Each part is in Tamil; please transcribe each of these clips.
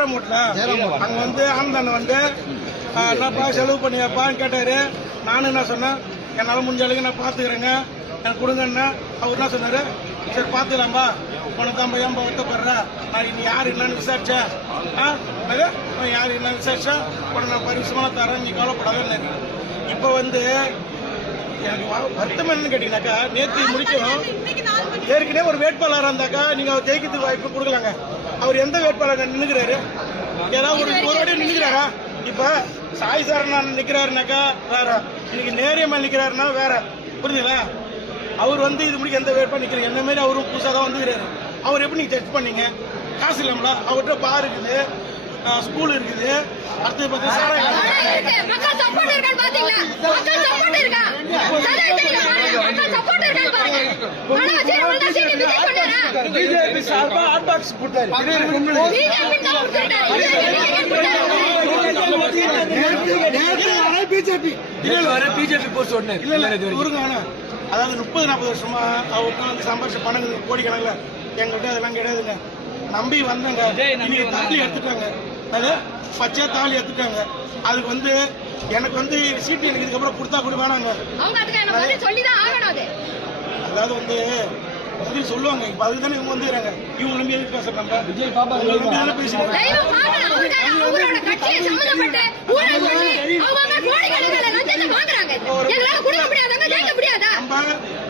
அங்க வந்து ஆனந்தன் வந்து என்னப்பா செலவு பண்ணியாப்பான்னு கேட்டாரு. நானும் என்ன சொன்னேன், என்னால முடிஞ்ச அளவுக்கு நான் பாத்துக்கிறேங்க, எனக்கு கொடுங்கன்னா. அவர் என்ன சொன்னாரு, சரி பாத்துக்கலாம்பா, உனக்கு தான் ஏன்பா வருத்தப்படுற, நான் நீ யாரு என்னன்னு விசாரிச்சேன், யாரு என்ன விசாரிச்சா உனக்கு நான் பரிசுமான தரேன், நீ கவலைப்படாத. இப்ப வந்து எனக்கு வருத்தம் என்னன்னு கேட்டீங்கன்னாக்கா, நேற்று முடிக்கணும் ஏற்கனவே ஒரு வேட்பாளர் இருந்தாக்கா நீங்க அவர் ஜெயிக்கிறதுக்கு வாய்ப்பு கொடுக்கலாங்க. அவர் எந்த வேட்பாளர் நின்னுக்கிறாரு, ஏதாவது ஒரு வாட்டி நின்னுக்கிறாரா? இப்ப சாய் சரண் நிக்கிறாருனாக்கா வேற, இன்னைக்கு நேரியம்மா நிக்கிறாருன்னா வேற, புரியுதுங்களா? அவர் வந்து இது முடிக்க எந்த வேட்பாளர் நிக்கிறீங்க, என்ன மாதிரி அவரும் புதுசாக தான் வந்துக்கிறாரு. அவர் எப்படி நீங்க ஜட்ஜ் பண்ணீங்க? காசு இல்லாமலா? அவர்கிட்ட பார் இருக்குது, ஸ்கூல் இருக்குது, அடுத்து பார்த்தா பிஜேபி சார்பா ஹாட் பாக்ஸ் போட்டாரு. பிஜேபி போஸ்ட் ஒண்ணு அதாவது 30-40 வருஷமா அவங்க சம்பாரிச்ச பணம் கோடிக்கணக்கில் எங்கள்கிட்ட அதெல்லாம் கிடையாதுங்க. நம்பி வந்தங்க, இன்னைக்கு தாலி எடுத்துட்டாங்க, அது பச்சை தாலி எடுத்துட்டாங்க. அதுக்கு வந்து எனக்கு வந்து சீட்டு எனக்கு இதுக்கப்புறம் கொடுத்தா கூட வேணாங்க. அதாவது வந்து பதில் சொல்லுவாங்க. இப்ப அதுக்கு தானே இவங்க வந்துறாங்க. இவங்க நம்பி எதுக்கு பேசுறாங்க? நம்ம விஜய் பாபா நம்பி தானே பேசுறாங்க. நம்ம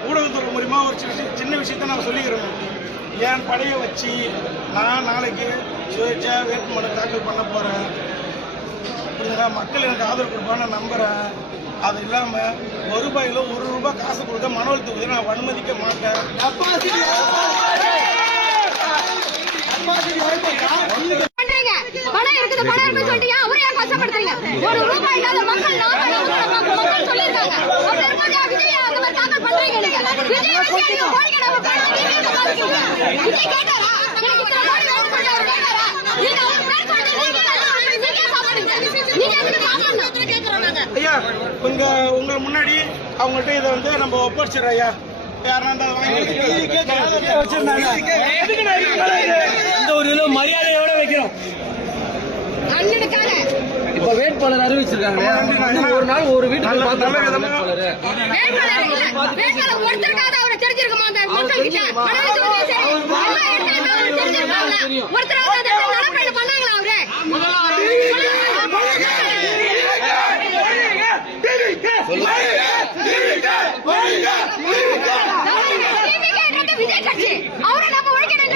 ஊடகத்துறை மூலியமா ஒரு சின்ன விஷயத்த நான் சொல்லிக்கிறேன். என் படையை வச்சு நான் நாளைக்கு சுயேட்சா வேட்புமனு தாக்கல் பண்ண போறேன். மக்கள் எனக்கு ஆதரவு கொடுப்பான்னு நான் நம்புறேன். அது இல்லாம ₹1 1 காசு கொடுக்க மன அழுத்தம் நான் அனுமதிக்க மாட்டேன். பணம் இருக்குது, பணம் இருக்குன்னு சொல்லிட்டு அவரே கஷ்டப்படுத்துறீங்க. ₹1 இல்லாத மக்கள் சொல்லியிருக்காங்க. ஐயா, உங்க முன்னாடி அவங்கள்ட்ட இதை வந்து நம்ம ஒப்படைச்சிடறோம். ஐயா, யாருன்னா இந்த ஒரு மரியாதையோட வைக்கிறோம். இப்ப வேட்பாளர் அறிவிச்சிருக்காங்க. ஒரு நாள் ஒரு வீட்டுக்கு விஜய் கட்சி அவரை நம்ம ஒழிக்கணும்.